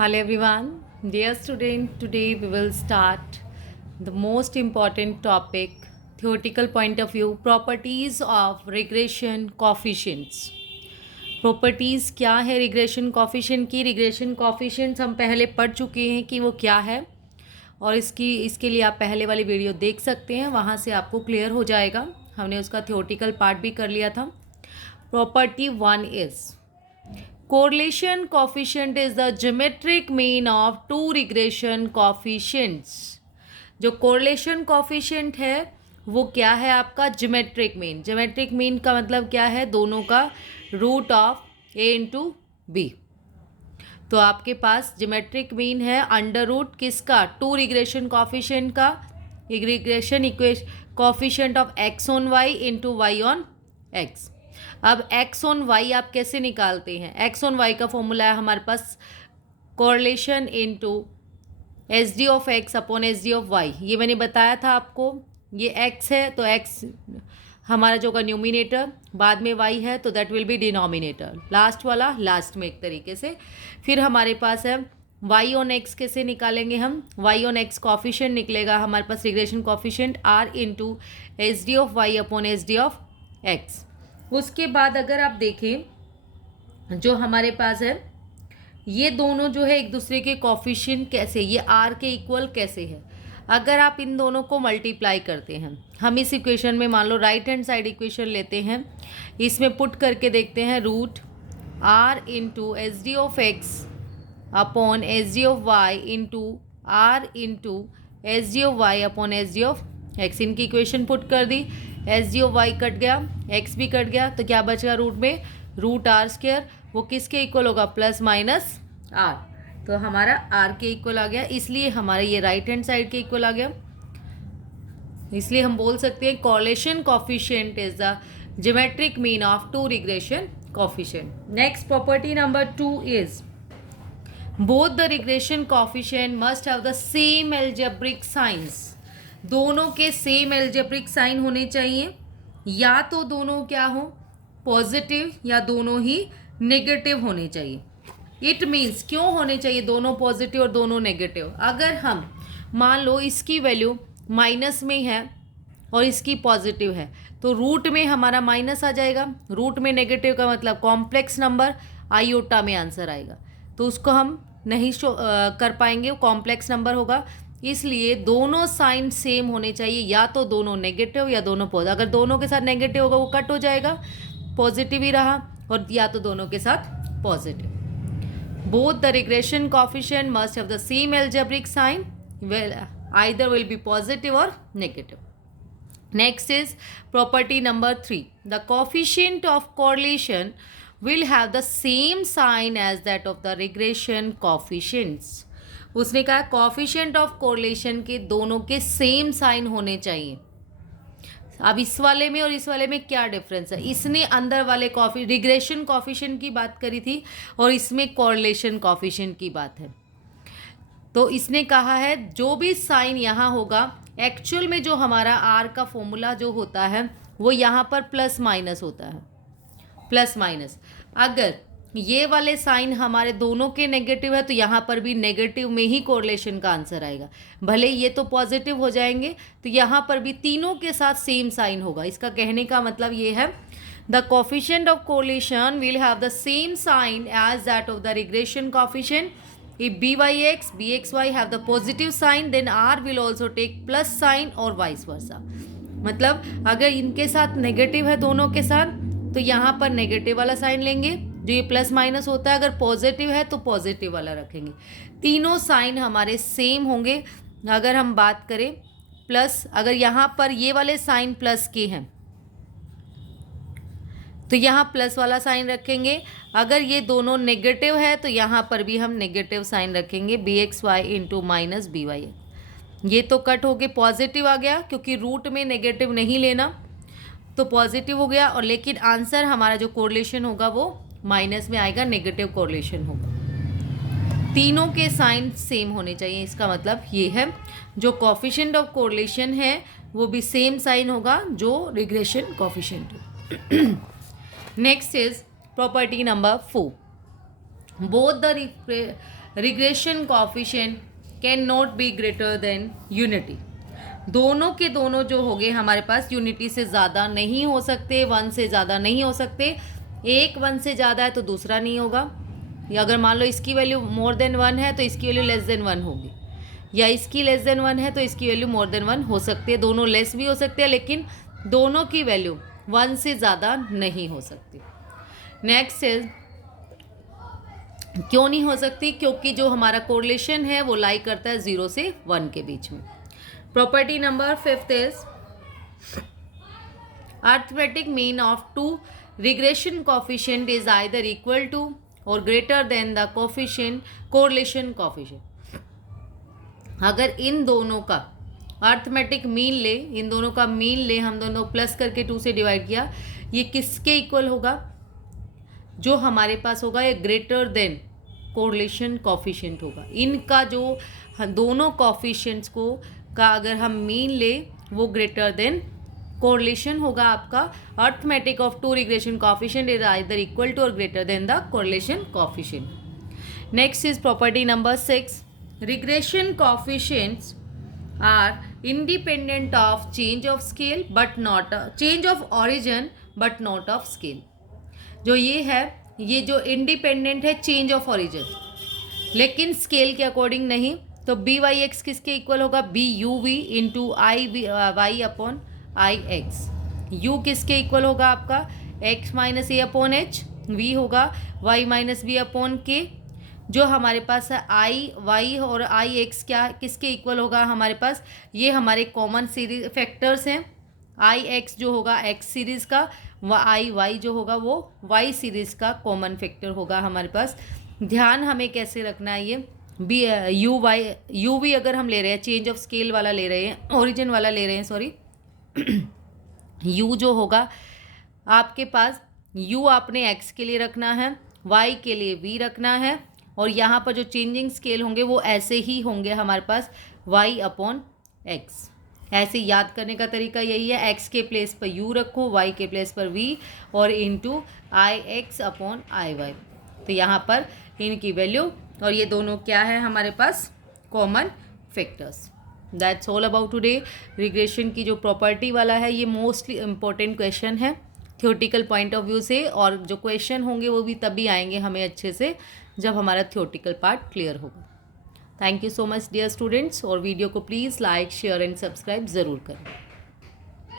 Hello everyone, dear student. Today we will start the most important topic, theoretical point of view, properties of regression coefficients. Properties क्या है regression coefficient की? Regression coefficients हम पहले पढ़ चुके हैं कि वो क्या है, और इसके लिए आप पहले वाली वीडियो देख सकते हैं, वहाँ से आपको क्लियर हो जाएगा। हमने उसका थियोरेटिकल पार्ट भी कर लिया था। Property 1 is correlation coefficient is the geometric mean of two regression coefficients। जो correlation coefficient है वो क्या है आपका? geometric mean। geometric mean का मतलब क्या है? दोनों का root of a into b। तो आपके पास geometric mean है अंडर रूट किसका? टू रिग्रेशन coefficient का, regression equation coefficient of x on y into y on x। अब x ऑन y आप कैसे निकालते हैं? x ऑन y का फॉर्मूला है हमारे पास correlation into S D of X upon S D of Y. ये मैंने बताया था आपको, ये x है तो x हमारा जो का न्यूमिनेटर, बाद में y है तो that will be denominator, last वाला लास्ट में एक तरीके से। फिर हमारे पास है y ऑन x। कैसे निकालेंगे हम? y ऑन x कॉफिशिएंट निकलेगा हमारे पास regression coefficient r into S D of Y upon S D of X. उसके बाद अगर आप देखें जो हमारे पास है, ये दोनों जो है एक दूसरे के कॉफिशिएंट कैसे, ये r के इक्वल कैसे है? अगर आप इन दोनों को मल्टीप्लाई करते हैं, हम इस इक्वेशन में मान लो राइट हैंड साइड इक्वेशन लेते हैं, इसमें पुट करके देखते हैं root r into S D of X upon S D of Y into r into S D of Y upon S D of X. इनकी इक्वेशन पुट कर दी, S D of Y cut गया, X भी cut गया, तो क्या बचेगा root में? Root R square. वो किसके इक्वल होगा? Plus minus are. तो हमारा आर के इक्वल आ गया, इसलिए हमारे ये राइट हैंड साइड के इक्वल आ गया। इसलिए हम बोल सकते हैं correlation coefficient is the geometric mean of two regression coefficient. Next property number 2 is both the regression coefficient must have the same algebraic signs. दोनों के सेम एल्जेब्रिक साइन होने चाहिए, या तो दोनों क्या हो? पॉजिटिव, या दोनों ही नेगेटिव होने चाहिए। इट मीन्स क्यों होने चाहिए दोनों पॉजिटिव और दोनों नेगेटिव? अगर हम मान लो इसकी वैल्यू माइनस में है और इसकी पॉजिटिव है, तो रूट में हमारा माइनस आ जाएगा। रूट में नेगेटिव का मतलब कॉम्प्लेक्स नंबर आयोटा में आंसर आएगा, तो उसको हम नहीं कर पाएंगे, कॉम्प्लेक्स नंबर होगा। इसलिए दोनों साइन सेम होने चाहिए, या तो दोनों नेगेटिव या दोनों पॉजिटिव। अगर दोनों के साथ नेगेटिव होगा वो कट हो जाएगा, पॉजिटिव ही रहा, और या तो दोनों के साथ positive. Both the regression coefficient must have the same algebraic sign, either will be positive और negative. Next is property number 3, the coefficient of correlation will have the same sign as that of the regression coefficients। उसने कहा coefficient of correlation के दोनों के same sign होने चाहिए। अब इस वाले में और इस वाले में क्या डिफरेंस है? इसने अंदर वाले रिग्रेशन कोफिशिएंट की बात करी थी और इसमें कोरिलेशन कोफिशिएंट की बात है। तो इसने कहा है जो भी साइन यहाँ होगा, एक्चुअल में जो हमारा आर का फॉर्मूला जो होता है वो यहाँ पर प्लस माइनस होता है, प्लस माइनस। अगर ये वाले साइन हमारे दोनों के नेगेटिव है तो यहाँ पर भी नेगेटिव में ही कोरिलेशन का आंसर आएगा। भले ये तो पॉजिटिव हो जाएंगे तो यहाँ पर भी तीनों के साथ सेम साइन होगा। इसका कहने का मतलब ये है the coefficient of correlation will have the same sign as that of the regression coefficient. If b Y x b x y have the positive sign then r will also take plus sign और vice versa. मतलब अगर इनके साथ negative है दोनों के साथ तो यहाँ पर नेगेटिव वाला साइन लेंगे, जो ये प्लस माइनस होता है। अगर पॉजिटिव है तो पॉजिटिव वाला रखेंगे। तीनों साइन हमारे सेम होंगे। अगर हम बात करें प्लस, अगर यहाँ पर ये वाले साइन प्लस के हैं तो यहाँ प्लस वाला साइन रखेंगे। अगर ये दोनों नेगेटिव है तो यहाँ पर भी हम नेगेटिव साइन रखेंगे, b x y into minus b y. ये तो कट हो के पॉजिटिव आ गया, क्योंकि रूट में नेगेटिव नहीं लेना, तो पॉजिटिव हो गया। और लेकिन आंसर हमारा जो कोरिलेशन होगा वो माइनस में आएगा, नेगेटिव कोरिलेशन होगा। तीनों के साइन सेम होने चाहिए, इसका मतलब ये है जो कोफिशिएंट ऑफ कोरिलेशन है वो भी सेम साइन होगा जो regression coefficient. Next is property number 4, both the regression coefficient can not be greater than unity. दोनों के दोनों जो हो गए हमारे पास यूनिटी से ज़्यादा नहीं हो सकते, 1 से ज़्यादा नहीं हो सकते। एक 1 से ज़्यादा है तो दूसरा नहीं होगा, या अगर मान लो इसकी वैल्यू मोर देन 1 है तो इसकी वैल्यू लेस देन 1 होगी, या इसकी लेस देन 1 है तो इसकी वैल्यू मोर देन 1 हो सकती है। दोनों लेस भी हो सकते हैं, लेकिन दोनों की वैल्यू 1 से ज़्यादा नहीं हो सकती। नेक्स्ट इज, क्यों नहीं हो सकती? क्योंकि जो हमारा कोरिलेशन है वो लाई करता है 0 से 1 के बीच में। Property number 5 is arithmetic mean of 2 regression coefficient is either equal to और greater than the coefficient correlation coefficient. अगर इन दोनों का अर्थमेटिक मीन ले, इन दोनों का मीन ले, हम दोनों प्लस करके 2 से डिवाइड किया, ये किसके इक्वल होगा? जो हमारे पास होगा ये ग्रेटर देन कोरिलेशन कोफिशिएंट होगा। इनका जो दोनों कोफिशिएंट्स को का अगर हम मीन ले वो ग्रेटर देन कोरिलेशन होगा आपका। Arithmetic of 2 regression coefficient is either equal to और greater than the correlation coefficient. Next is property number 6, regression coefficients are independent of change of scale but not change of origin but not of scale. जो ये है, ये जो independent है change of origin, लेकिन scale के according नहीं। तो बी वाई एक्स किसके इक्वल होगा? B U V into I Y upon I x. U किसके इक्वल होगा आपका? X minus a upon h. V होगा y minus b upon k. जो हमारे पास है आई वाई और आई एक्स क्या किसके इक्वल होगा हमारे पास? ये हमारे कॉमन सीरीज फैक्टर्स हैं। आई एक्स जो होगा एक्स सीरीज़ का, आई वाई जो होगा वो वाई सीरीज़ का कॉमन फैक्टर होगा हमारे पास। ध्यान हमें कैसे रखना है, ये b u y u v अगर हम ले रहे हैं, चेंज ऑफ स्केल वाला ले रहे हैं, ओरिजिन वाला ले रहे हैं, सॉरी यू जो होगा आपके पास, यू आपने एक्स के लिए रखना है, वाई के लिए वी रखना है, और यहाँ पर जो चेंजिंग स्केल होंगे वो ऐसे ही होंगे हमारे पास वाई अपॉन एक्स। ऐसे याद करने का तरीका यही है, एक्स के प्लेस पर यू रखो, वाई के प्लेस पर वी, और into i x upon i y. तो यहाँ पर इनकी वैल्यू, और ये दोनों क्या है हमारे पास? Common factors. That's all about today. Regression की जो प्रॉपर्टी वाला है ये मोस्टली इम्पोर्टेंट क्वेश्चन है थियोटिकल पॉइंट ऑफ व्यू से, और जो क्वेश्चन होंगे वो भी तभी आएंगे हमें अच्छे से जब हमारा थियोटिकल पार्ट क्लियर होगा। Thank you so much dear students, और वीडियो को please like share and subscribe ज़रूर करें।